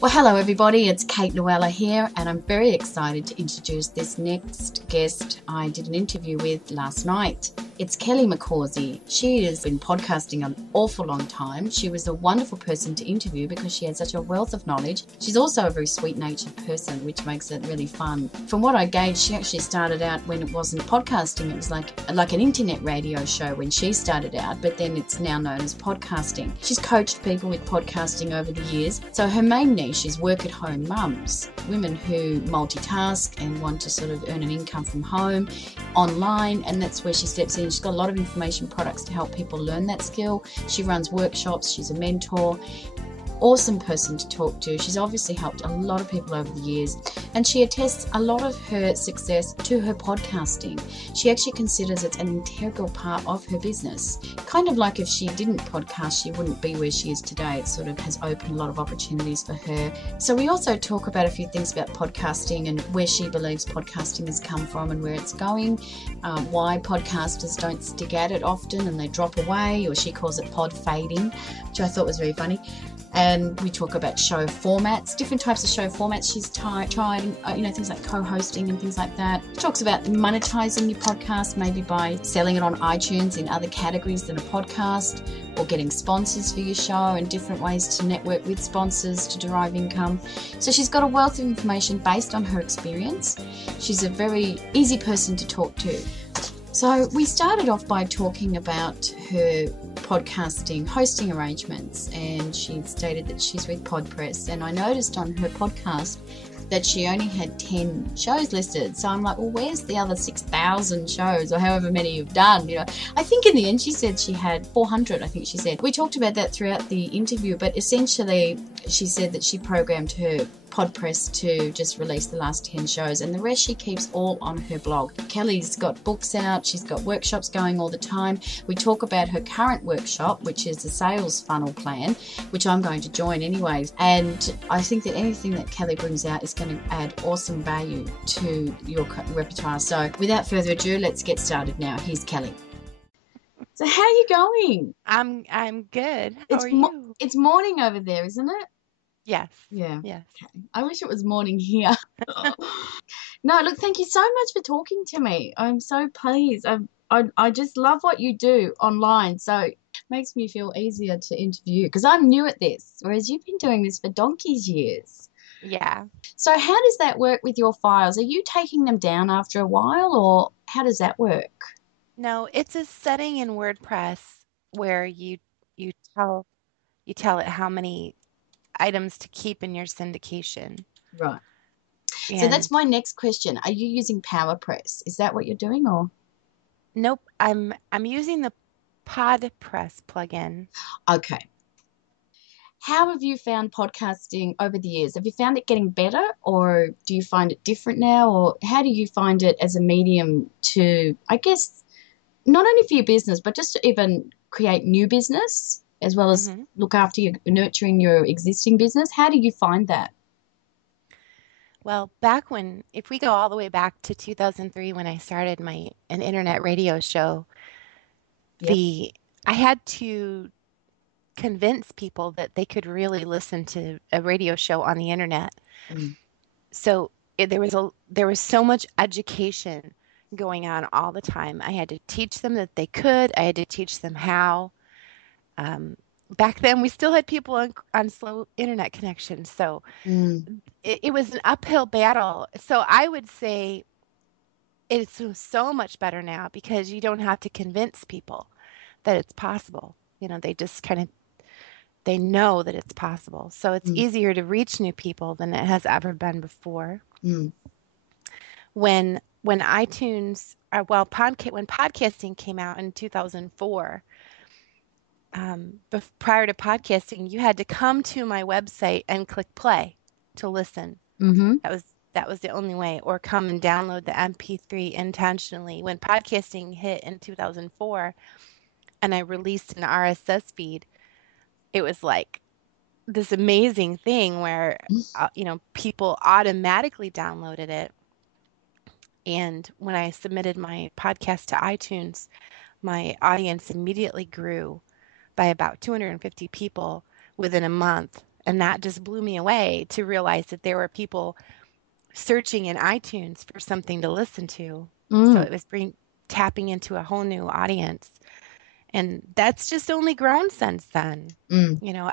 Well, hello everybody, it's Kate Luella here, and I'm very excited to introduce this next guest I did an interview with last night. It's Kelly McCausey. She has been podcasting an awful long time. She was a wonderful person to interview because she had such a wealth of knowledge. She's also a very sweet-natured person, which makes it really fun. From what I gauged, she actually started out when it wasn't podcasting. It was like an internet radio show when she started out, but then it's now known as podcasting. She's coached people with podcasting over the years. So her main niche is work-at-home mums, women who multitask and want to sort of earn an income from home, online, and that's where she steps in. She's got a lot of information products to help people learn that skill. She runs workshops. She's a mentor. Awesome person to talk to. She's obviously helped a lot of people over the years, and she attests a lot of her success to her podcasting. She actually considers it an integral part of her business. Kind of like if she didn't podcast, she wouldn't be where she is today. It sort of has opened a lot of opportunities for her. So we also talk about a few things about podcasting and where she believes podcasting has come from and where it's going, why podcasters don't stick at it often and they drop away, or she calls it pod fading, which I thought was very funny. And we talk about show formats, different types of show formats she's tried, things like co-hosting and things like that. She talks about monetizing your podcast, maybe by selling it on iTunes in other categories than a podcast, or getting sponsors for your show and different ways to network with sponsors to derive income. So she's got a wealth of information based on her experience. She's a very easy person to talk to. So we started off by talking about her podcasting hosting arrangements, and she stated that she's with Wordpress, and I noticed on her podcast that she only had 10 shows listed. So I'm like, well, where's the other 6,000 shows or however many you've done? I think in the end she said she had 400, I think she said. We talked about that throughout the interview, but essentially she said that she programmed her Wordpress to just release the last 10 shows, and the rest she keeps all on her blog. Kelly's got books out, she's got workshops going all the time. We talk about her current workshop, which is the sales funnel plan, which I'm going to join anyways, and I think that anything that Kelly brings out is going to add awesome value to your repertoire. So without further ado, let's get started now. Here's Kelly. So how are you going? I'm good. How are you? It's morning over there, isn't it? Yes. Yeah. Yes. Okay. I wish it was morning here. No, look, thank you so much for talking to me. I'm so pleased. I just love what you do online. So it makes me feel easier to interview because I'm new at this, whereas you've been doing this for donkey's years. Yeah. So how does that work with your files? Are you taking them down after a while, or how does that work? No, it's a setting in WordPress where you tell it how many items to keep in your syndication. Right. And so that's my next question. Are you using PowerPress? Is that what you're doing, or? nope, I'm using the PodPress plugin. Okay. How have you found podcasting over the years? Have you found it getting better, or do you find it different now, or how do you find it as a medium to, I guess, not only for your business, but just to even create new business as well as look after nurturing your existing business? How do you find that? Well, if we go all the way back to 2003 when I started an internet radio show, Yep. I had to convince people that they could really listen to a radio show on the internet. So there was so much education going on all the time. I had to teach them that they could. I had to teach them how. Back then, we still had people on slow internet connections, so it was an uphill battle. So I would say it's so much better now because you don't have to convince people that it's possible. They just they know that it's possible. So it's easier to reach new people than it has ever been before. When iTunes, when podcasting came out in 2004, prior to podcasting, you had to come to my website and click play to listen. That was the only way, or come and download the MP3 intentionally. When podcasting hit in 2004 and I released an RSS feed, it was like this amazing thing where, people automatically downloaded it. And when I submitted my podcast to iTunes, my audience immediately grew by about 250 people within a month. And that just blew me away to realize that there were people searching in iTunes for something to listen to. So it was tapping into a whole new audience. And that's just only grown since then. You know,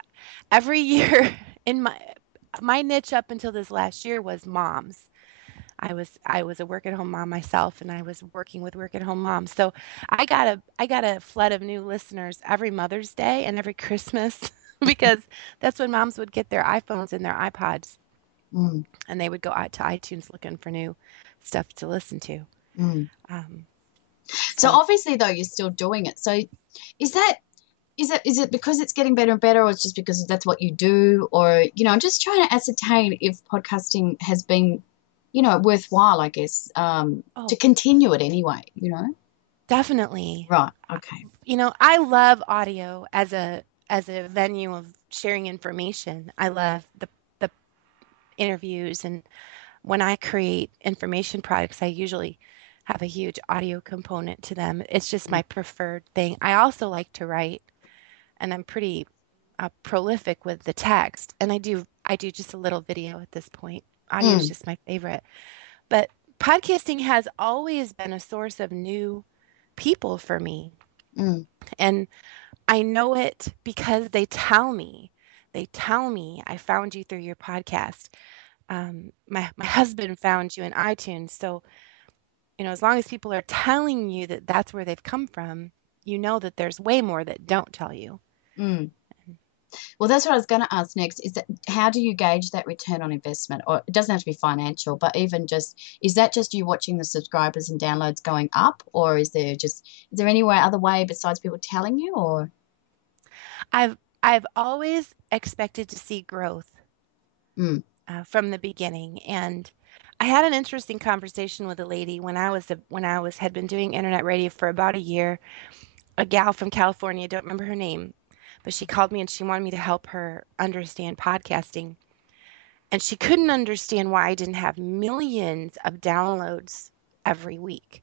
every year in my niche up until this last year was moms. I was a work at home mom myself, and I was working with work at home moms. So I got a flood of new listeners every Mother's Day and every Christmas because that's when moms would get their iPhones and their iPods, and they would go out to iTunes looking for new stuff to listen to. So obviously, though, you're still doing it. So is it because it's getting better and better, or it's just because that's what you do? Or, I'm just trying to ascertain if podcasting has been, worthwhile, I guess, to continue it anyway, Definitely. Right. Okay. I love audio as a venue of sharing information. I love the interviews, and when I create information products, I usually have a huge audio component to them. It's just my preferred thing. I also like to write, and I'm pretty prolific with the text, and I do just a little video at this point. Audio is just my favorite. But podcasting has always been a source of new people for me. And I know it because they tell me, I found you through your podcast. My husband found you in iTunes. So, as long as people are telling you that that's where they've come from, that there's way more that don't tell you. Well, that's what I was going to ask next, is that how do you gauge that return on investment? Or it doesn't have to be financial, but even just, is that just you watching the subscribers and downloads going up? Or is there any other way besides people telling you? Or I've always expected to see growth from the beginning. And I had an interesting conversation with a lady when I had been doing internet radio for about a year. A gal from California, don't remember her name, but she called me and she wanted me to help her understand podcasting. And she couldn't understand why I didn't have millions of downloads every week.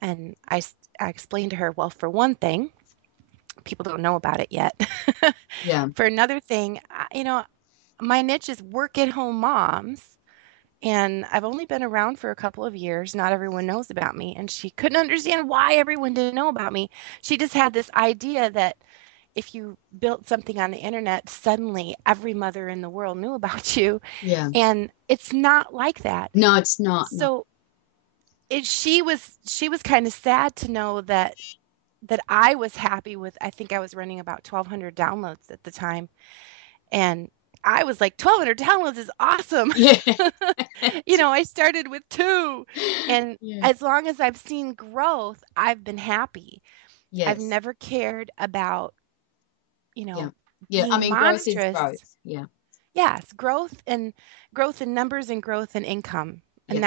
And I explained to her, well, for one thing, people don't know about it yet. Yeah. For another thing, my niche is work at home moms. And I've only been around for a couple of years. Not everyone knows about me. And she couldn't understand why everyone didn't know about me. She just had this idea that if you built something on the internet, suddenly every mother in the world knew about you. Yeah. And it's not like that. No, it's not. So she was kind of sad to know that I was happy with, I think I was running about 1,200 downloads at the time. And I was like, 1,200 downloads is awesome. Yeah. I started with 2. And as long as I've seen growth, I've been happy. Yes. I've never cared about, being I mean, monstrous. growth is growth. Yeah. Yes, growth in numbers and growth in income. And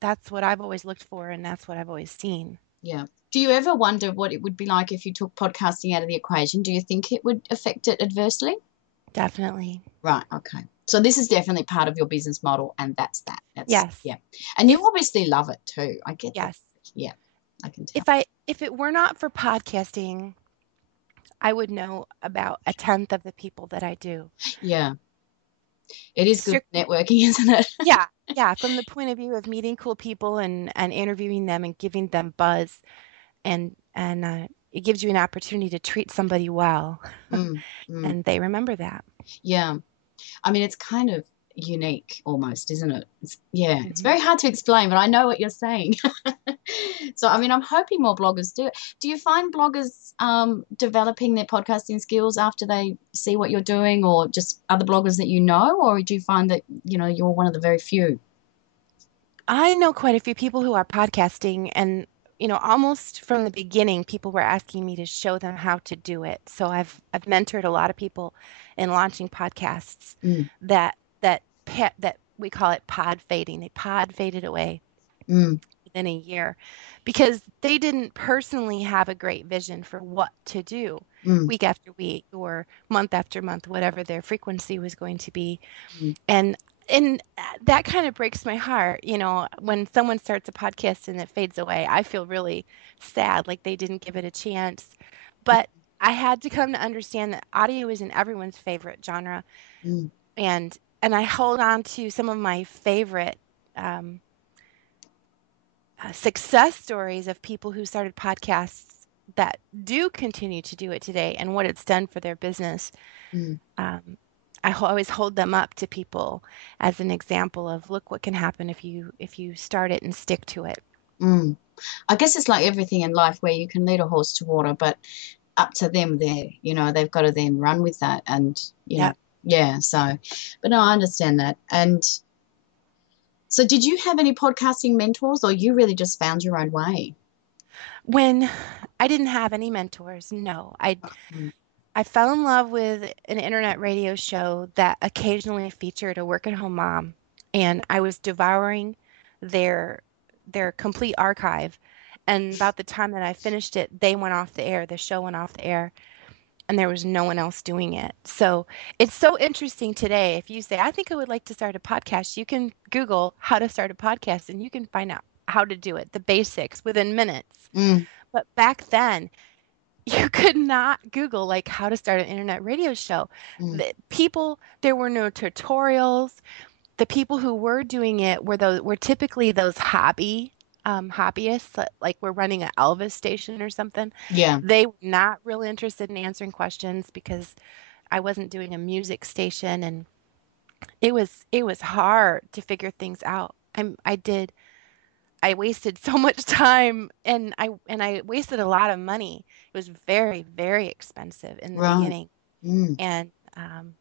that's what I've always looked for, and that's what I've always seen. Yeah. Do you ever wonder what it would be like if you took podcasting out of the equation? Do you think it would affect it adversely? Definitely. Right. Okay. So this is definitely part of your business model, and that's that. Yes. Yeah. And you obviously love it too. I get yes. that. Yeah. I can tell. If it were not for podcasting, I would know about 1/10 of the people that I do. Yeah. It is good networking, isn't it? Yeah. From the point of view of meeting cool people and interviewing them and giving them buzz, and it gives you an opportunity to treat somebody well, and they remember that. Yeah. I mean, it's kind of unique almost, isn't it? It's very hard to explain, but I know what you're saying. So, I mean, I'm hoping more bloggers do it. Do you find bloggers developing their podcasting skills after they see what you're doing, or just other bloggers that you know, or do you find that, you're one of the very few? I know quite a few people who are podcasting, and almost from the beginning, people were asking me to show them how to do it. So I've mentored a lot of people in launching podcasts that we call it pod fading. They pod faded away within a year because they didn't personally have a great vision for what to do week after week or month after month, whatever their frequency was going to be. And that kind of breaks my heart. When someone starts a podcast and it fades away, I feel really sad, like they didn't give it a chance. But I had to come to understand that audio isn't everyone's favorite genre. Mm. And I hold on to some of my favorite um, success stories of people who started podcasts that do continue to do it today and what it's done for their business. Mm. Always hold them up to people as an example of look what can happen if you start it and stick to it. Mm. I guess it's like everything in life where you can lead a horse to water, but up to them there, they've got to then run with that and, Yeah. yeah, so, but no, I understand that. And so did you have any podcasting mentors or you really just found your own way? When I didn't have any mentors, no. Mm. I fell in love with an internet radio show that occasionally featured a work-at-home mom, and I was devouring their their complete archive. And about the time that I finished it, they went off the air. The show went off the air, and there was no one else doing it. So it's so interesting today. If you say, I think I would like to start a podcast, you can Google how to start a podcast and you can find out how to do it, the basics within minutes. Mm. But back then, you could not Google like how to start an internet radio show. Mm. There were no tutorials. The people who were doing it were typically those hobbyists that like were running an Elvis station or something. Yeah. They were not really interested in answering questions because I wasn't doing a music station, and it was hard to figure things out. I wasted so much time, and I wasted a lot of money. It was very, very expensive in the Right. beginning. Mm. And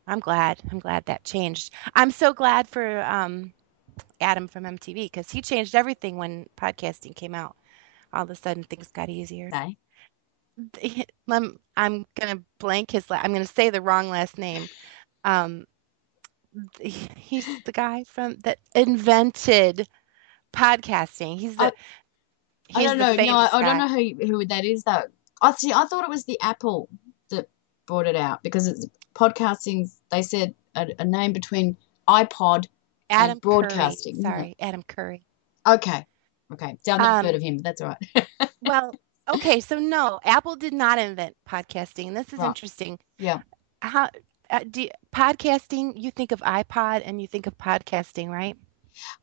I'm glad that changed. I'm so glad for Adam from MTV because he changed everything when podcasting came out. All of a sudden, things got easier. Okay. I'm gonna blank I'm gonna say the wrong last name. Um, he's the guy that invented podcasting. I, I He's don't the know. No, famous I don't guy. know who that is though. I thought it was the Apple that brought it out because it's podcasting. They said a name between iPod and Adam Curry. broadcasting, isn't it? Sorry, Adam Curry. Okay. Okay. See, I've never heard of him, but that's all right. Well, okay, so no, Apple did not invent podcasting. This is Right. interesting. Yeah. How podcasting, you think of iPod and you think of podcasting, right?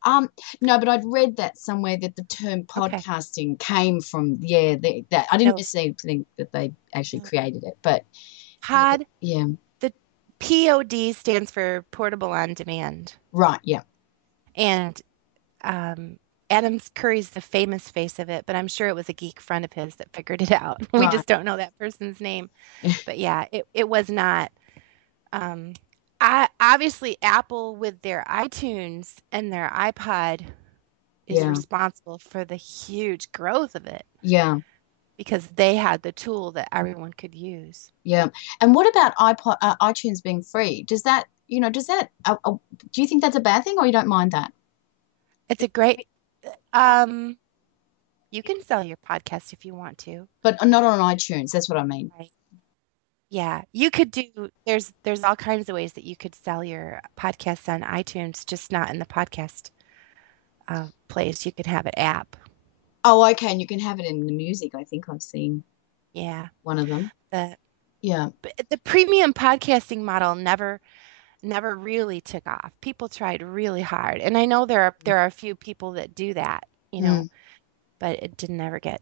No, but I'd read that somewhere that the term Okay. podcasting came from, yeah, that I didn't No, necessarily think that they actually no. created it, but Pod, yeah. the POD stands for portable on demand. Right. Yeah. And Adam Curry's the famous face of it, but I'm sure it was a geek friend of his that figured it out. We Right. just don't know that person's name. But yeah, it was not. Um, obviously Apple with their iTunes and their iPod is Yeah. responsible for the huge growth of it Yeah. because they had the tool that everyone could use. Yeah. And what about iTunes being free? Do you think that's a bad thing or you don't mind that? It's a great um you can sell your podcast if you want to. But not on iTunes. That's what I mean. Right. Yeah, you could there's all kinds of ways that you could sell your podcast on iTunes, just not in the podcast place. You could have it app. Oh, okay. And you can have it in the music. I think I've seen Yeah. one of them. The Yeah. the premium podcasting model never really took off. People tried really hard. And I know there are a few people that do that, Mm. but it didn't ever get.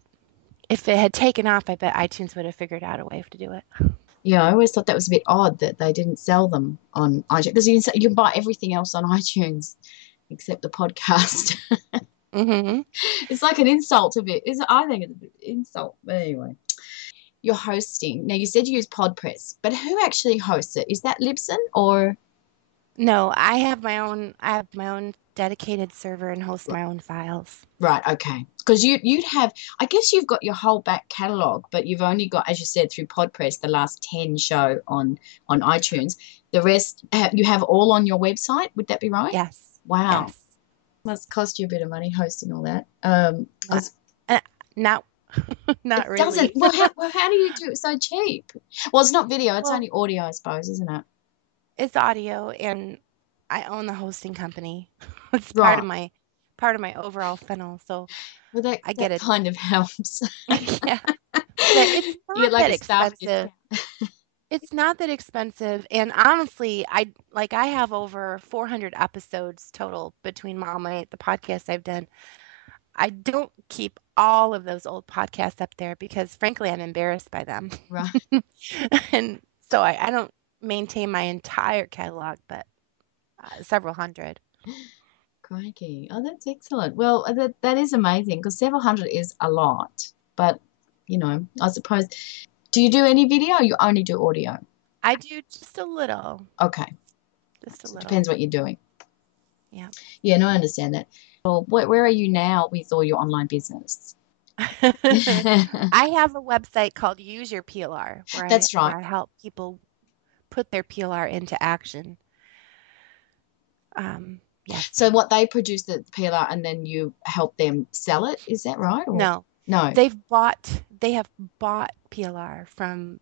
If it had taken off, I bet iTunes would have figured out a way to do it. Yeah, I always thought that was a bit odd that they didn't sell them on iTunes because you can buy everything else on iTunes except the podcast. Mm-hmm. It's like an insult a bit. I think it's a bit insult. But anyway, you're hosting. Now you said you use Podpress, but who actually hosts it? Is that Libsyn or? No, I have my own dedicated server and host my own files. Right, okay. Because you'd have, I guess you've got your whole back catalogue, but you've only got, as you said, through Podpress, the last 10 show on iTunes. The rest you have all on your website. Would that be right? Yes. Wow. Yes. Must cost you a bit of money hosting all that. Not not It really. doesn't. Well, how do you do it so cheap? Well, it's not video. It's Well, only audio, I suppose, isn't it? it's audio, and I own the hosting company. It's Right. part of my overall funnel. So Well, I get that it. kind of helps. Yeah. It's You get not like that a staff expensive. discount. It's not that expensive. And honestly, I have over 400 episodes total between Mama, the podcast I've done. I don't keep all of those old podcasts up there because frankly, I'm embarrassed by them. Right. And so I don't maintain my entire catalog, but several hundred. Crikey. Oh, that's excellent. Well, that is amazing because several hundred is a lot. But, I suppose, do you do any video or you only do audio? I do just a little. Okay. Just a So it little. depends what you're doing. Yeah. Yeah, no, I understand that. Well, where are you now with all your online business? I have a website called Use Your PLR That's right. where I help people put their PLR into action. Yes. So what they produce the PLR and then you help them sell it, is that right? Or No. no? They have bought PLR from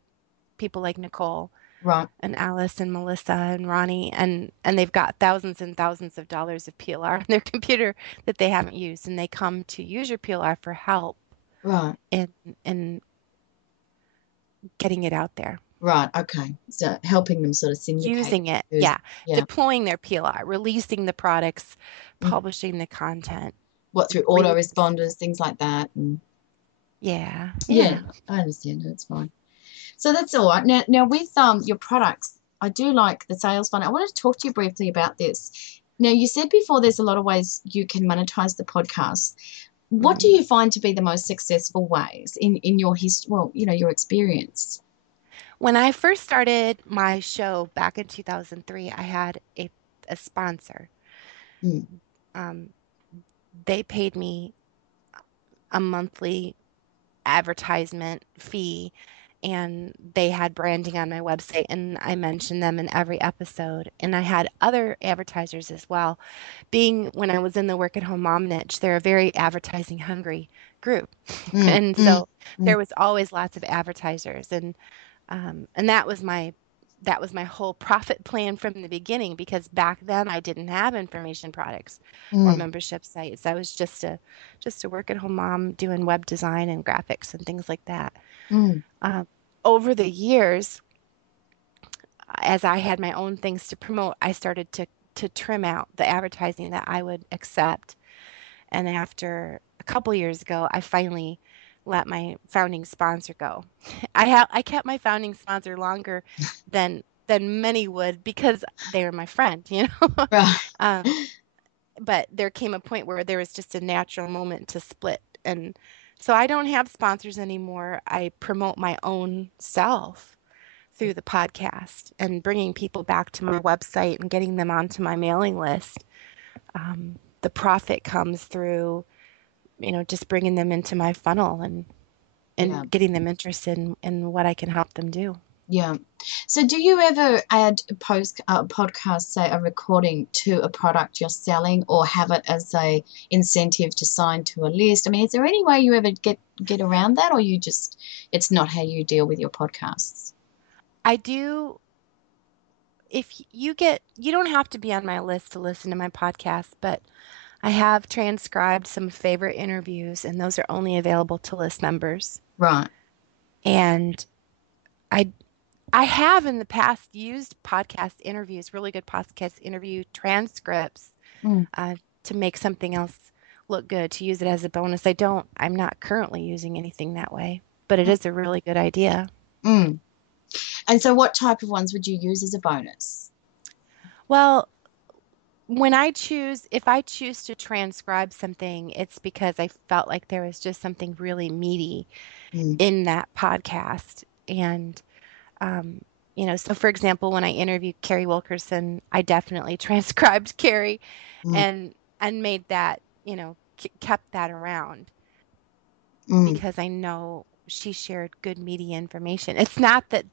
people like Nicole Right. and Alice and Melissa and Ronnie and they've got thousands and thousands of dollars of PLR on their computer that they haven't used and they come to Use Your PLR for help Right. in getting it out there. Right. Okay. So helping them sort of syndicate. Using it. Yeah. Deploying their PLR, releasing the products, publishing the content. What, through autoresponders, things like that? And yeah. I understand. That's fine. So that's all right. Now with your products, I do like the sales funnel. I want to talk to you briefly about this. Now, you said before there's a lot of ways you can monetize the podcast. What do you find to be the most successful ways in your history? Well, your experience. When I first started my show back in 2003, I had a sponsor. They paid me a monthly advertisement fee and they had branding on my website and I mentioned them in every episode. And I had other advertisers as well. When I was in the work at home mom niche, they're a very advertising hungry group. And so there was always lots of advertisers and that was my whole profit plan from the beginning because back then I didn't have information products or membership sites. I was just a work at home mom doing web design and graphics and things like that. Over the years, as I had my own things to promote, I started to trim out the advertising that I would accept. And after a couple years ago, I finally let my founding sponsor go. I kept my founding sponsor longer than many would because they were my friend, Right. But there came a point where there was just a natural moment to split. And so I don't have sponsors anymore. I promote my own self through the podcast and bringing people back to my website and getting them onto my mailing list. The profit comes through, just bringing them into my funnel and getting them interested in what I can help them do. Yeah. So do you ever add a podcast, say a recording to a product you're selling or have it as a incentive to sign to a list? I mean, is there any way you ever get around that or it's not how you deal with your podcasts? I do. If you don't have to be on my list to listen to my podcast, but I have transcribed some favorite interviews, and those are only available to list members. Right. And I have in the past used podcast interviews, really good podcast interview transcripts, to make something else look good, to use it as a bonus. I'm not currently using anything that way, but it is a really good idea. And so what type of ones would you use as a bonus? Well, if I choose to transcribe something, it's because I felt like there was just something really meaty in that podcast. And, so for example, when I interviewed Carrie Wilkerson, I definitely transcribed Carrie and made that, kept that around because I know she shared good meaty information. It's not that,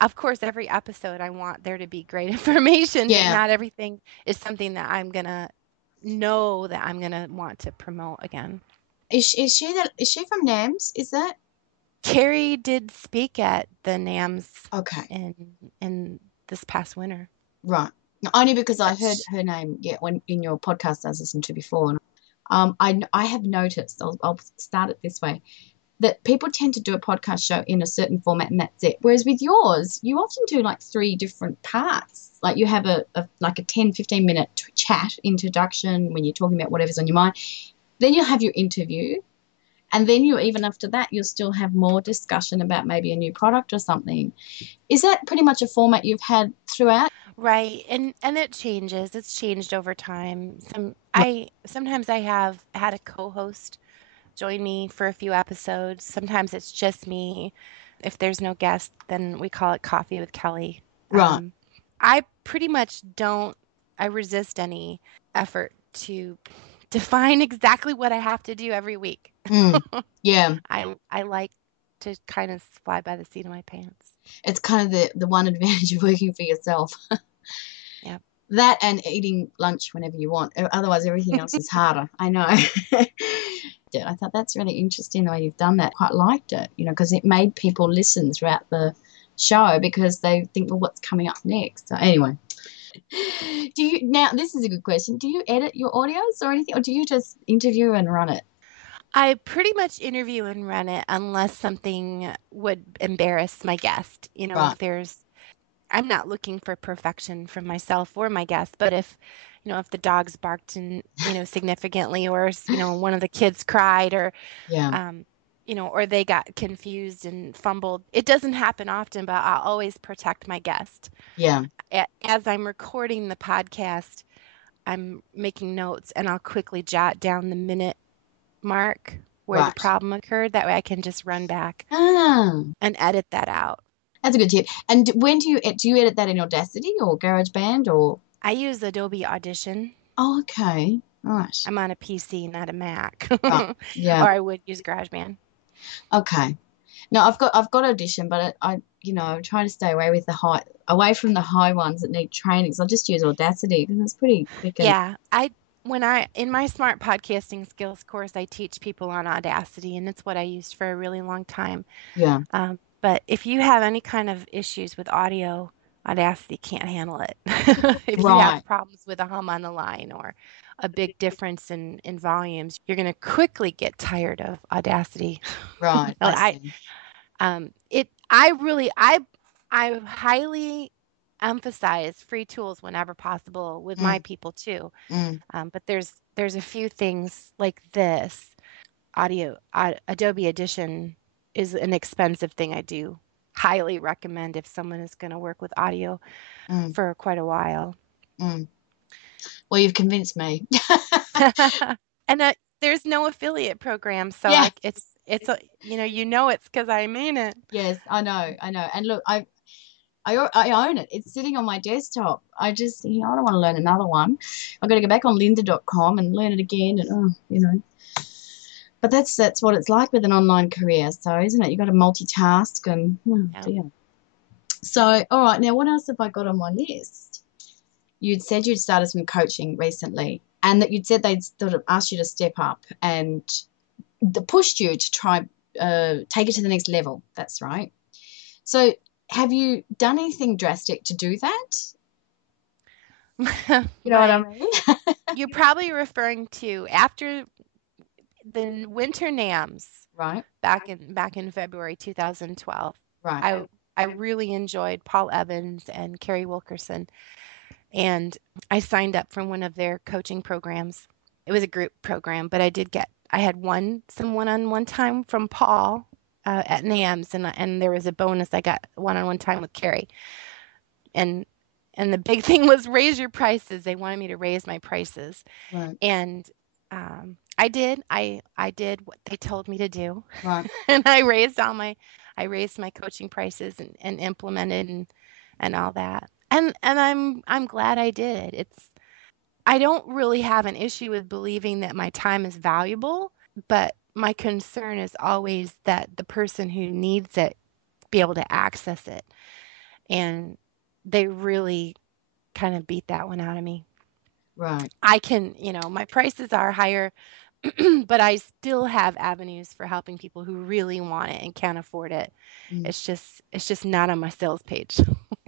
of course, every episode I want there to be great information. Yeah. Not everything is something that I'm going to know that I'm going to want to promote again. Is she from NAMS? Is that? Carrie did speak at the NAMS in this past winter. Right. Only because I heard her name, when in your podcast I was listening to before. And I have noticed, I'll start it this way. that people tend to do a podcast show in a certain format and that's it. Whereas with yours, you often do like 3 different parts. Like you have like a 10, 15-minute chat introduction when you're talking about whatever's on your mind. Then you'll have your interview. And then even after that, you'll still have more discussion about maybe a new product or something. Is that pretty much a format you've had throughout? Right. And it changes. It's changed over time. Sometimes I have had a co-host join me for a few episodes. Sometimes it's just me. If there's no guest, then we call it Coffee with Kelly. Right. I pretty much I resist any effort to define exactly what I have to do every week. Yeah. I like to kind of fly by the seat of my pants. It's kind of the one advantage of working for yourself. Yeah. That and eating lunch whenever you want. Otherwise, everything else is harder. I know. I thought that's really interesting the way you've done that. Quite liked it, because it made people listen throughout the show because they think, well, what's coming up next? So anyway, now this is a good question. Do you edit your audios or anything, or do you just interview and run it? I pretty much interview and run it unless something would embarrass my guest. Right. I'm not looking for perfection from myself or my guest, but if the dogs barked and, significantly, or, one of the kids cried, or, Yeah. Or they got confused and fumbled. It doesn't happen often, but I'll always protect my guest. Yeah. As I'm recording the podcast, I'm making notes and I'll quickly jot down the minute mark where the problem occurred. That way I can just run back and edit that out. That's a good tip. And when do you edit that in Audacity or GarageBand or? I use Adobe Audition. Oh, okay. All right. I'm on a PC, not a Mac. Yeah. Or I would use GarageBand. Okay. No, I've got Audition, but I try to stay away from the high ones that need training. So I'll just use Audacity because it's pretty quick. Yeah. In my Smart Podcasting Skills course, I teach people on Audacity, and it's what I used for a really long time. Yeah. But if you have any kind of issues with audio, Audacity can't handle it. If you have problems with a hum on the line or a big difference in volumes, you're going to quickly get tired of Audacity. Right. I highly emphasize free tools whenever possible with my people too. But there's a few things like this. Adobe Audition is an expensive thing. I do highly recommend if someone is going to work with audio for quite a while. Well, you've convinced me. And there's no affiliate program, so it's it's because I mean it. Yes, I know. And look, I own it. It's sitting on my desktop. I just, I don't want to learn another one. I've got to go back on lynda.com and learn it again. And, but that's what it's like with an online career. So, isn't it? You've got to multitask and, dear. So, all right. Now, what else have I got on my list? You'd said you'd started some coaching recently and that you'd said they'd sort of asked you to step up and pushed you to try take it to the next level. That's right. So, have you done anything drastic to do that? You know what I mean? You're probably referring to after the winter NAMs, right? Back in February 2012. Right. I really enjoyed Paul Evans and Carrie Wilkerson, and I signed up for one of their coaching programs. It was a group program, but I had some one-on-one time from Paul at NAMS, and there was a bonus. I got one-on-one time with Carrie, and the big thing was raise your prices. They wanted me to raise my prices, right. And I did. I did what they told me to do, right. And I raised my coaching prices and implemented and all that. And I'm glad I did. I don't really have an issue with believing that my time is valuable, but my concern is always that the person who needs it be able to access it. And they really kind of beat that one out of me. Right. I can, my prices are higher, but I still have avenues for helping people who really want it and can't afford it. It's just not on my sales page.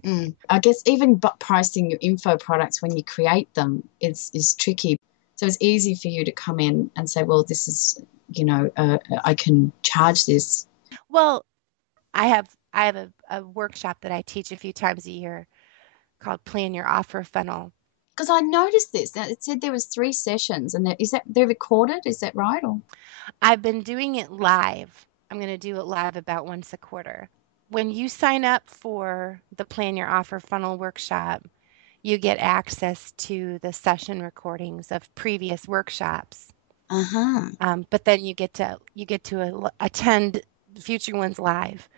I guess even pricing your info products when you create them is tricky. So it's easy for you to come in and say, well, this is, I can charge this. Well, I have a workshop that I teach a few times a year called Plan Your Offer Funnel. Because I noticed this. Now, it said there was 3 sessions, and they're recorded? Is that right? Or I've been doing it live. I'm going to do it live about once a quarter. When you sign up for the Plan Your Offer Funnel workshop, you get access to the session recordings of previous workshops. But then you get to attend future ones live.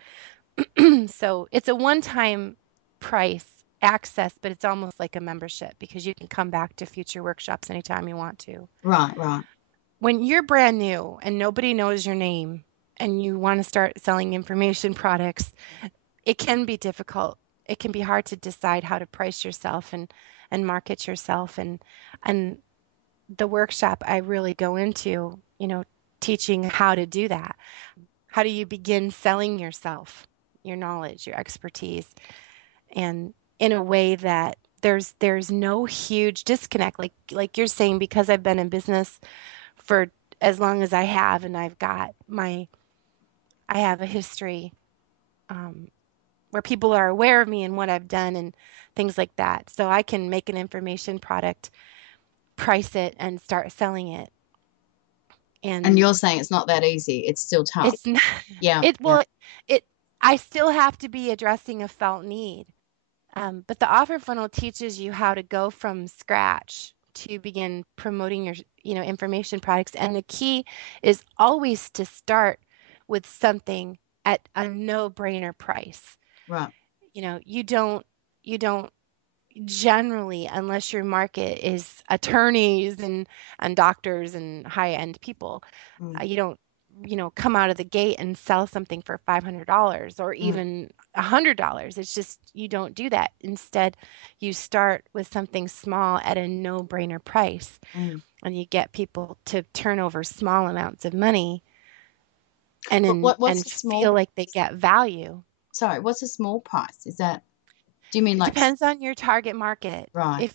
So it's a one-time price access, but it's almost like a membership because you can come back to future workshops anytime you want to. Right. When you're brand new and nobody knows your name and you want to start selling information products, it can be difficult. It can be hard to decide how to price yourself and market yourself. And the workshop I really go into, teaching how to do that. How do you begin selling yourself, your knowledge, your expertise, and in a way that there's no huge disconnect, like you're saying, because I've been in business for as long as I have, and I have a history where people are aware of me and what I've done and things like that. So I can make an information product, price it, and start selling it. And you're saying it's not that easy. It's still tough. It's not. Yeah. I still have to be addressing a felt need. But the offer funnel teaches you how to go from scratch to begin promoting your, information products. And the key is always to start with something at a no-brainer price. Right. You don't generally, unless your market is attorneys and doctors and high-end people, you don't come out of the gate and sell something for $500 or even $100. It's just, you don't do that. Instead, you start with something small at a no-brainer price, and you get people to turn over small amounts of money and feel like they get value. Sorry, what's a small price? Do you mean it depends on your target market. Right. If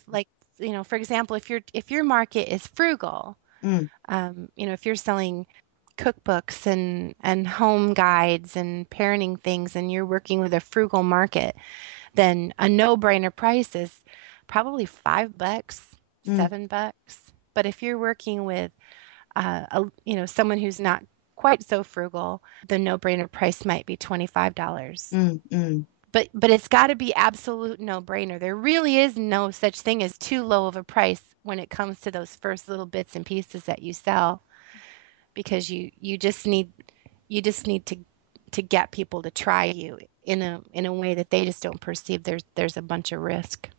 for example, if your market is frugal, if you're selling cookbooks and home guides and parenting things and you're working with a frugal market, then a no-brainer price is probably $5, $7. But if you're working with someone who's not quite so frugal, the no-brainer price might be $25. But it's got to be absolute no-brainer. There really is no such thing as too low of a price when it comes to those first little bits and pieces that you sell, because you just need to get people to try you in a way that they just don't perceive there's a bunch of risk.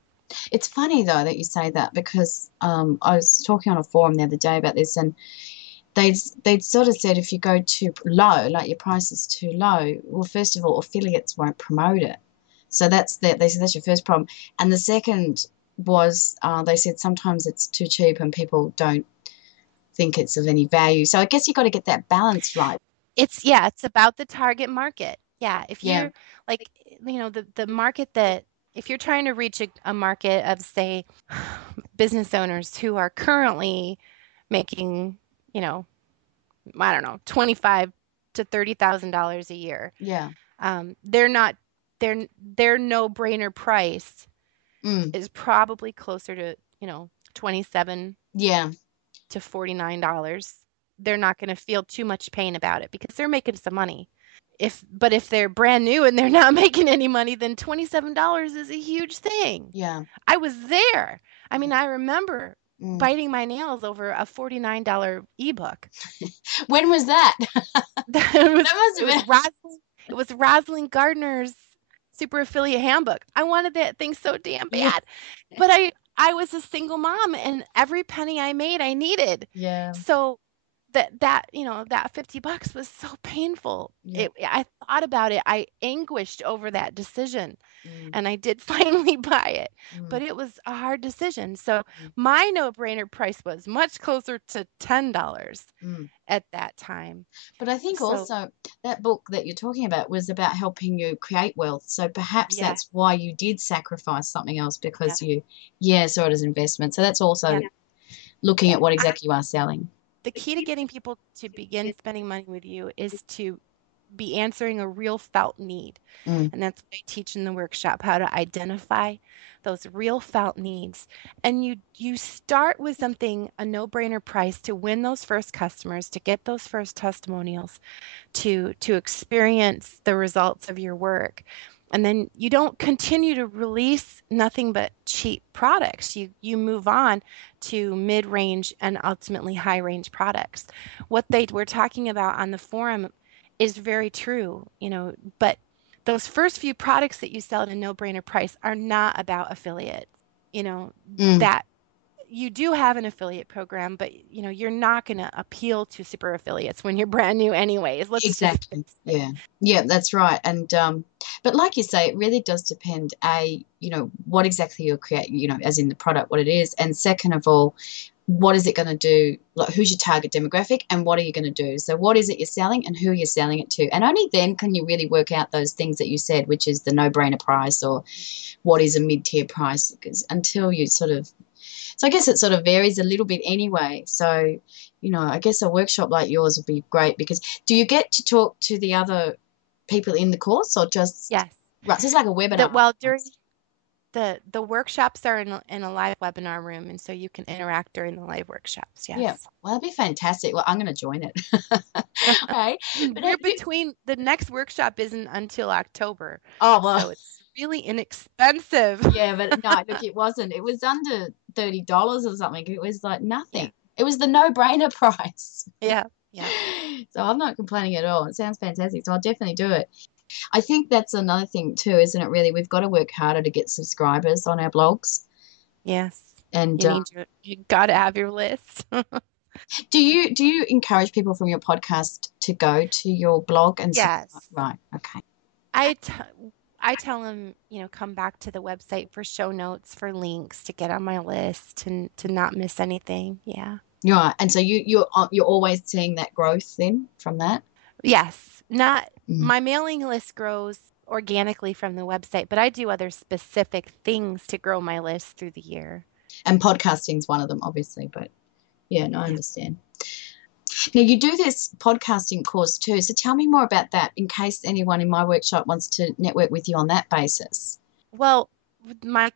It's funny though that you say that, because I was talking on a forum the other day about this, and they'd sort of said, if you go too low, like your price is too low, well, first of all, affiliates won't promote it. So they said that's your first problem. And the second was, they said sometimes it's too cheap and people don't think it's of any value. So I guess you got to get that balance right. It's about the target market. Yeah. If you're the market that, if you're trying to reach a market of, say, business owners who are currently making, I don't know, $25,000 to $30,000 a year. Yeah. Their no-brainer price is probably closer to, $27 to $49. They're not going to feel too much pain about it because they're making some money. But if they're brand new and they're not making any money, then $27 is a huge thing. Yeah. I was there. I mean, I remember biting my nails over a $49 ebook. When was that? It was Rosalind Gardner's Super Affiliate Handbook. I wanted that thing so damn bad. Yeah. But I was a single mom, and every penny I made, I needed. Yeah. So that $50 was so painful. Yeah. I thought about it. I anguished over that decision, and I did finally buy it, but it was a hard decision. So my no-brainer price was much closer to $10 at that time. But I think also that book that you're talking about was about helping you create wealth. So perhaps that's why you did sacrifice something else, because you saw it as investment. So that's also looking at what exactly you are selling. The key to getting people to begin spending money with you is to be answering a real felt need. And that's what I teach in the workshop, how to identify those real felt needs. And you start with something, a no-brainer price, to win those first customers, to get those first testimonials, to experience the results of your work. And then you don't continue to release nothing but cheap products. You move on to mid-range and ultimately high-range products. What they were talking about on the forum is very true, but those first few products that you sell at a no-brainer price are not about affiliates. That you do have an affiliate program, but you're not going to appeal to super affiliates when you're brand new anyways. Exactly. Yeah, that's right. And but like you say, it really does depend, what exactly you're creating, as in the product, what it is, and second of all, what is it going to do? Like, who's your target demographic, and what are you going to do? So what is it you're selling, and who you're selling it to? And only then can you really work out those things that you said, which is the no-brainer price, or what is a mid-tier price, because until you sort of, so I guess it sort of varies a little bit anyway. So, I guess a workshop like yours would be great, because do you get to talk to the other people in the course, or just, Yes. right, so it's like a webinar? During the workshops are in a live webinar room, and so you can interact during the live workshops. Yes. Yeah. Well, that'd be fantastic. Well, I'm going to join it. Okay. But the next workshop isn't until October. Oh, well. So it's really inexpensive. Yeah, but no, look, it wasn't. It was under $30 or something. It was like nothing. Yeah. It was the no-brainer price. Yeah. So I'm not complaining at all. It sounds fantastic. So I'll definitely do it. I think that's another thing too, isn't it, really? We've got to work harder to get subscribers on our blogs. Yes. And you got to have your list. Do you encourage people from your podcast to go to your blog and yes. Right. Okay. I tell them, come back to the website for show notes, for links, to get on my list, and to not miss anything. Yeah. Right. And so you're always seeing that growth then from that? Yes. My mailing list grows organically from the website, but I do other specific things to grow my list through the year. And podcasting's one of them, obviously, but yeah, no, I understand. Now, you do this podcasting course too, so tell me more about that in case anyone in my workshop wants to network with you on that basis. Well, my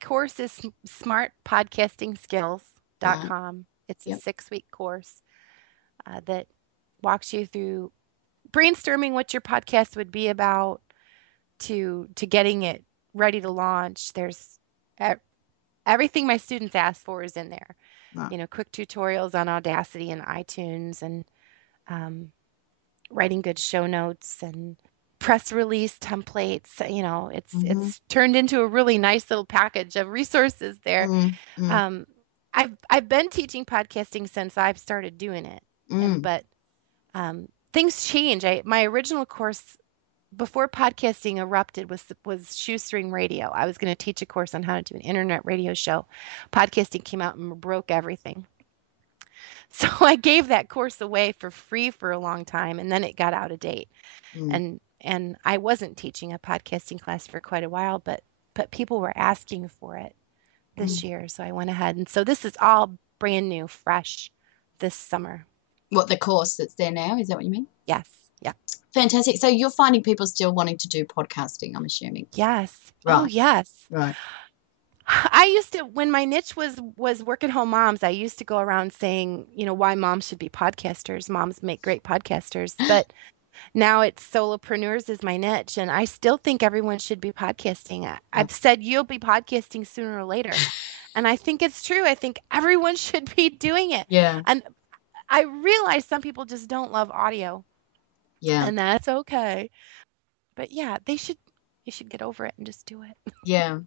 course is smartpodcastingskills.com. It's a 6-week course that walks you through brainstorming what your podcast would be about to getting it ready to launch. There's everything my students ask for is in there. Right. Quick tutorials on Audacity and iTunes, and writing good show notes and press release templates. It's turned into a really nice little package of resources there. I've been teaching podcasting since I've started doing it, but things change. My original course before podcasting erupted was shoestring radio. I was going to teach a course on how to do an internet radio show. Podcasting came out and broke everything. So I gave that course away for free for a long time, and then it got out of date. And I wasn't teaching a podcasting class for quite a while, but people were asking for it this year. So I went ahead. And so this is all brand new, fresh this summer. What, the course that's there now? Is that what you mean? Yes. Yeah. Fantastic. So you're finding people still wanting to do podcasting, I'm assuming. Yes. Right. Oh, yes. Right. I used to, when my niche was work-at-home moms, I used to go around saying, why moms should be podcasters. Moms make great podcasters. But now it's solopreneurs is my niche, and I still think everyone should be podcasting. I've said you'll be podcasting sooner or later, and I think it's true. I think everyone should be doing it. Yeah. And I realize some people just don't love audio. Yeah. And that's okay. But yeah, you should get over it and just do it. Yeah.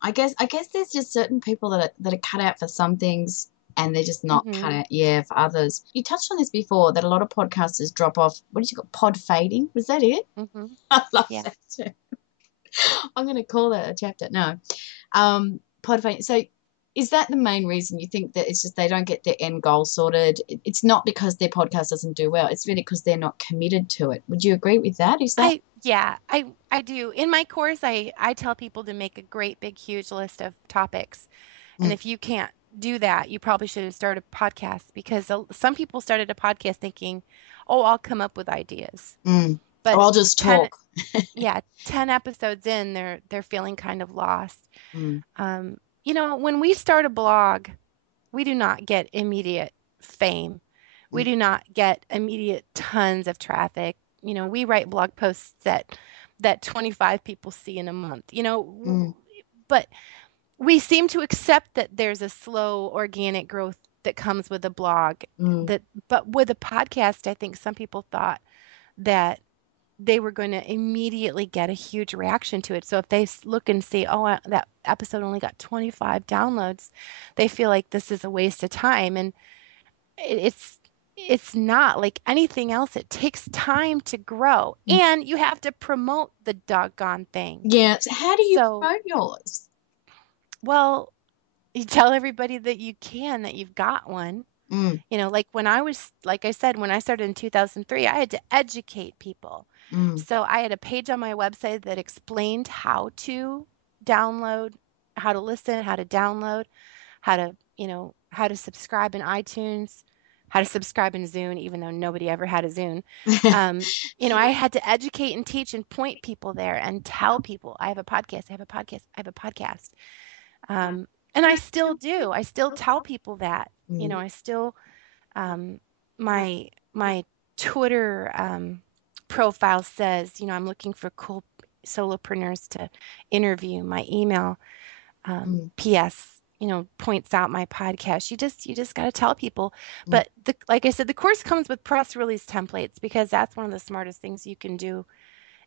I guess there's just certain people that are cut out for some things, and they're just not cut out, for others. You touched on this before, that a lot of podcasters drop off. What did you call pod fading? Was that it? I love that too. I'm going to call that a chapter. No, pod fading. So is that the main reason you think that it's just they don't get their end goal sorted? It's not because their podcast doesn't do well. It's really because they're not committed to it. Would you agree with that? Is that? I do. In my course, I tell people to make a great, big, huge list of topics. And if you can't do that, you probably should start a podcast, because some people started a podcast thinking, oh, I'll come up with ideas. Mm. But Or I'll just talk. 10 episodes in, they're feeling kind of lost. Mm. You know, when we start a blog, we do not get immediate fame. We do not get immediate tons of traffic. You know, we write blog posts that 25 people see in a month, you know, but we seem to accept that there's a slow organic growth that comes with a blog. But with a podcast, I think some people thought that they were going to immediately get a huge reaction to it. So if they look and see, oh, that episode only got 25 downloads, they feel like this is a waste of time. And it's not like anything else. It takes time to grow, and you have to promote the doggone thing. Yeah. So how do you promote yours? Well, you tell everybody that you can, that you've got one. You know, like I said, when I started in 2003, I had to educate people. So I had a page on my website that explained how to download, how to listen, how to download, how to, you know, how to subscribe in iTunes, how to subscribe in Zune, even though nobody ever had a Zune. You know, I had to educate and teach and point people there and tell people, I have a podcast, I have a podcast, I have a podcast. And I still do. I still tell people that, you know, I still, my Twitter profile says, you know, I'm looking for cool solopreneurs to interview. My email, PS, you know, points out my podcast. You just got to tell people. But like I said, the course comes with press release templates, because that's one of the smartest things you can do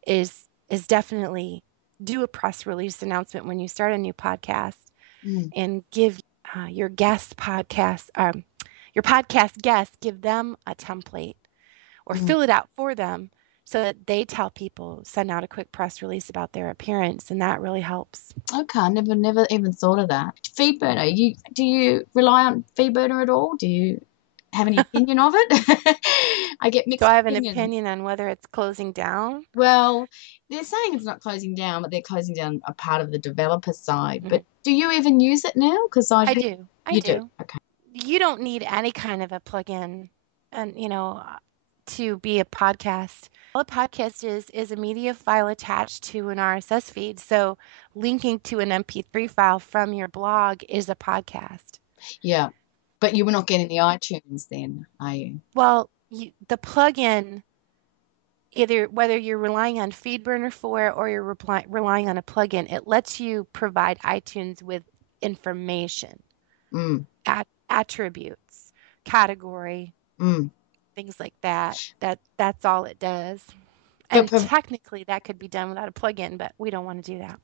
is definitely do a press release announcement when you start a new podcast, and give your podcast guests, give them a template or fill it out for them, so that they tell people, send out a quick press release about their appearance, and that really helps. Okay, I never even thought of that. FeedBurner, do you rely on FeedBurner at all? Do you have any opinion of it? I get mixed Do I have an opinions. opinion on whether it's closing down? Well, they're saying it's not closing down, but they're closing down a part of the developer side. But do you even use it now? Because I do. You do. Okay. You don't need any kind of a plugin, and you know, to be a podcast. All a podcast is a media file attached to an RSS feed. So linking to an MP3 file from your blog is a podcast. Yeah. But you were not getting the iTunes then, are you? Well, the plugin, whether you're relying on FeedBurner for it or you're relying on a plugin, it lets you provide iTunes with information, attributes, category, things like that. That's all it does. And technically that could be done without a plugin, but we don't want to do that.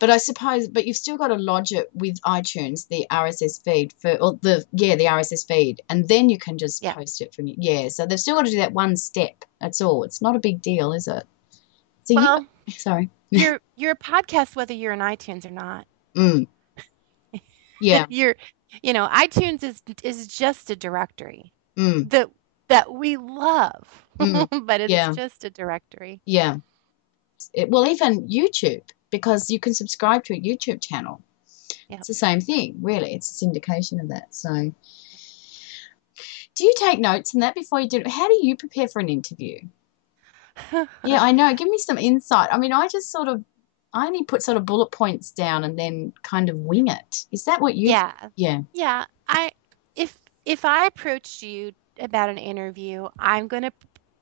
But I suppose, but you've still got to lodge it with iTunes, the RSS feed the RSS feed, and then you can just post it from you. Yeah, so they've still got to do that one step. That's all. It's not a big deal, is it? So well, sorry. You're a podcast whether you're in iTunes or not. Yeah. You know, iTunes is just a directory that we love, but it's just a directory. Yeah. Well, even YouTube, because you can subscribe to a YouTube channel. Yep. It's the same thing, really. It's a syndication of that. So do you take notes in that before you do it? How do you prepare for an interview? Yeah, I know. Give me some insight. I mean, I only put sort of bullet points down and then kind of wing it. Is that what you Yeah. Yeah. If I approached you about an interview, I'm going to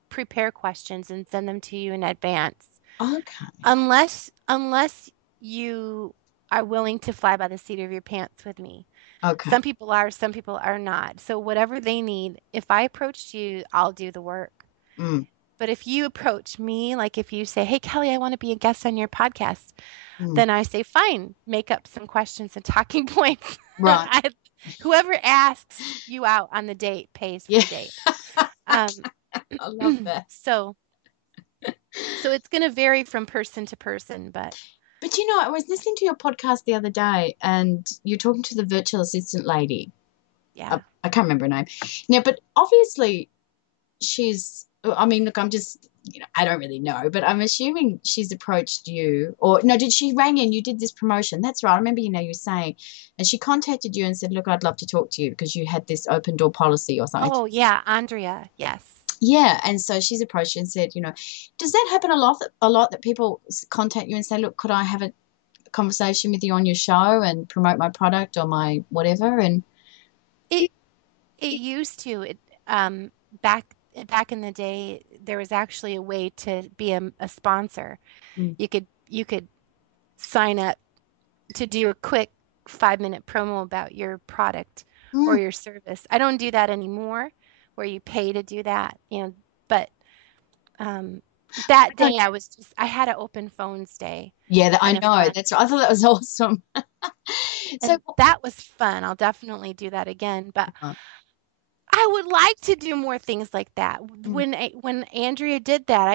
prepare questions and send them to you in advance. Okay. Unless you are willing to fly by the seat of your pants with me. Okay. Some people are not. So whatever they need, if I approached you, I'll do the work. But if you approach me, like if you say, hey, Kelly, I want to be a guest on your podcast, then I say, fine, make up some questions and talking points. Right. Whoever asks you out on the date pays for the date. I love that. So it's going to vary from person to person, but you know, I was listening to your podcast the other day, and you're talking to the virtual assistant lady. Yeah. I can't remember her name now, but obviously she's. I mean, look, I'm just I don't really know, but I'm assuming she's approached you, or no, did she ring in? You did this promotion. That's right. I remember, you were saying, and she contacted you and said, look, I'd love to talk to you because you had this open door policy or something. Oh, yeah, Andrea. Yes. Yeah. And so she's approached you and said, does that happen a lot that people contact you and say, look, could I have a conversation with you on your show and promote my product or my whatever? And It it used to. Um back back in the day, there was actually a way to be a sponsor. mm, You could sign up to do a quick 5-minute promo about your product or mm, your service. I don't do that anymore, where you pay to do that, but um, that day I had an open phones day, yeah, I kind of know. fun. That's right. I thought that was awesome. So, And that was fun. I'll definitely do that again, but uh, I would like to do more things like that. mm, When Andrea did that,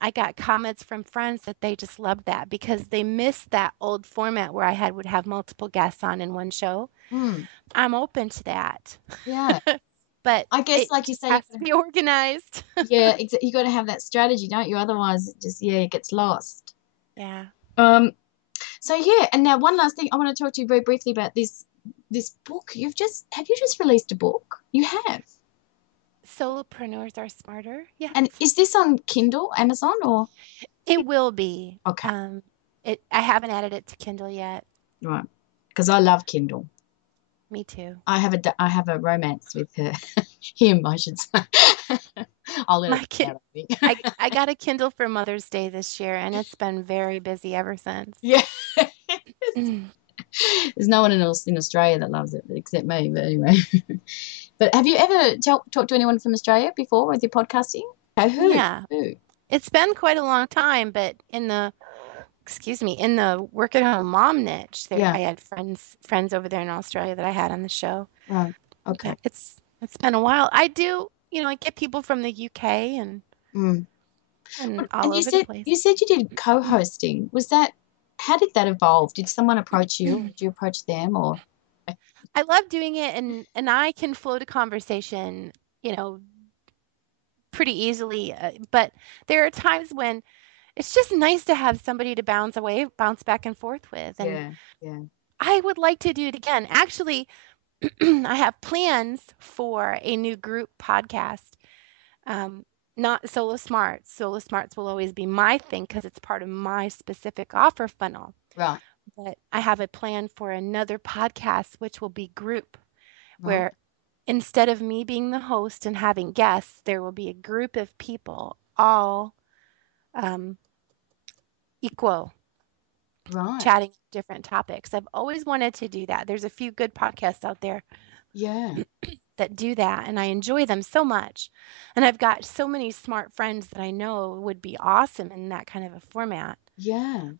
I got comments from friends that they just loved that because they missed that old format where would have multiple guests on in one show. mm, I'm open to that, yeah, but I guess, it like you just say, has to be organized. yeah, you got to have that strategy, don't you? Otherwise, it gets lost. Yeah. Um, so yeah, and now one last thing, I want to talk to you very briefly about this book. Have you just released a book? You have. Solopreneurs are smarter. Yes. And is this on Kindle, Amazon, or It will be. okay, I haven't added it to Kindle yet. right? Because I love Kindle. Me too. I have a romance with him, I should say. I'll let My it kid, out, I I think. I got a Kindle for Mother's Day this year, and it's been very busy ever since. Yeah. Mm. There's no one else in Australia that loves it except me, but anyway. But have you ever talked to anyone from Australia before with your podcasting? Okay, who? Yeah, Who? it's been quite a long time, but in the work at home mom niche, there Yeah, I had friends over there in Australia that I had on the show. right. Yeah, Okay. it's been a while. I do, I get people from the UK Mm. and all And over the place. you said you did co-hosting. How did that evolve? Did someone approach you? Did you approach them or? I love doing it, and I can float a conversation, you know, pretty easily. But there are times when it's just nice to have somebody to bounce back and forth with. And Yeah, yeah. I would like to do it again. Actually, I have plans for a new group podcast. Um, Not Solo Smarts. Solo Smarts will always be my thing because it's part of my specific offer funnel. Right. But I have a plan for another podcast, which will be group, Right. where instead of me being the host and having guests, there will be a group of people, all um, equal, Right. chatting different topics. I've always wanted to do that. There's a few good podcasts out there Yeah. that do that, and I enjoy them so much. And I've got so many smart friends that I know would be awesome in that kind of a format. Yeah.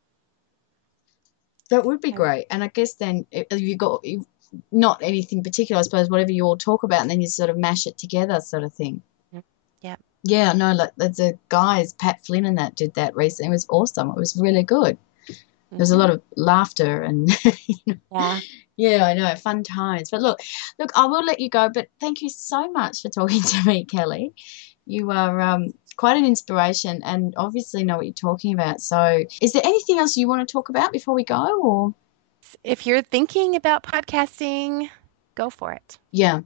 That would be I would, great. And I guess then not anything particular, I suppose, whatever you all talk about, and then you sort of mash it together, sort of thing. yeah. Yeah, no, like the guys, Pat Flynn and that did that recently. It was awesome. It was really good. There was a Hmm. lot of laughter and Yeah. yeah, I know, fun times. But look, I will let you go, but thank you so much for talking to me, Kelly. You are quite an inspiration and obviously know what you're talking about. So, is there anything else you want to talk about before we go or If you're thinking about podcasting, go for it. yeah,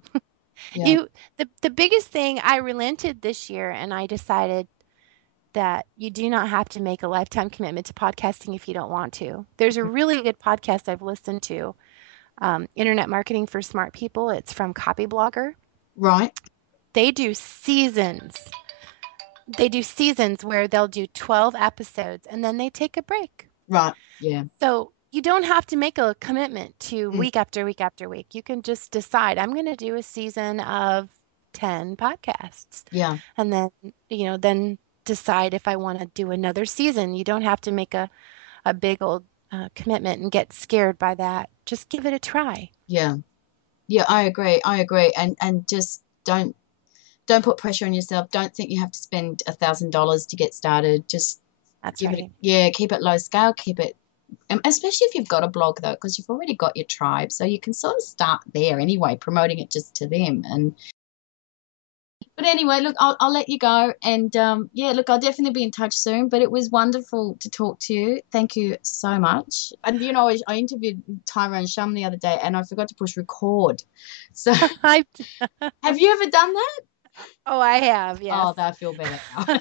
yeah. You the biggest thing, I relented this year and I decided that you do not have to make a lifetime commitment to podcasting if you don't want to. There's a really good podcast I've listened to, Internet Marketing for Smart People. It's from Copy Blogger. Right, They do seasons. They do seasons where they'll do 12 episodes and then they take a break. right. Yeah. So you don't have to make a commitment to Mm, week after week after week. You can just decide, I'm going to do a season of 10 podcasts. yeah. And then decide if I want to do another season. You don't have to make a big old commitment and get scared by that. Just give it a try. Yeah. Yeah, I agree. I agree. And just don't put pressure on yourself. Don't think you have to spend $1,000 to get started. Just That's right. keep it low scale, keep it, especially if you've got a blog though, because you've already got your tribe. So you can sort of start there anyway, promoting it just to them. And But anyway, look, I'll let you go. And yeah, look, I'll definitely be in touch soon. But it was wonderful to talk to you. Thank you so much. And, I interviewed Tyrone Shum the other day and I forgot to push record. So I, have you ever done that? oh, I have, yes. Oh, I feel better now.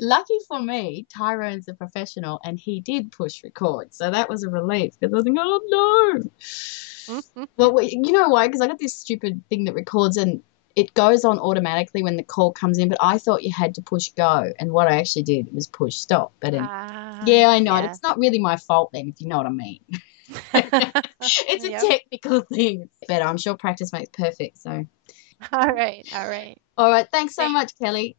Lucky for me, Tyrone's a professional and he did push record. So that was a relief because I was thinking, oh no. Well, you know why? Because I got this stupid thing that records and it goes on automatically when the call comes in, but I thought you had to push go. And what I actually did was push stop. But yeah, I know. Yeah. It's not really my fault then, if you know what I mean. It's a Yep. technical thing, but I'm sure practice makes perfect. So, All right. All right. all right. Thanks so much, Kelly.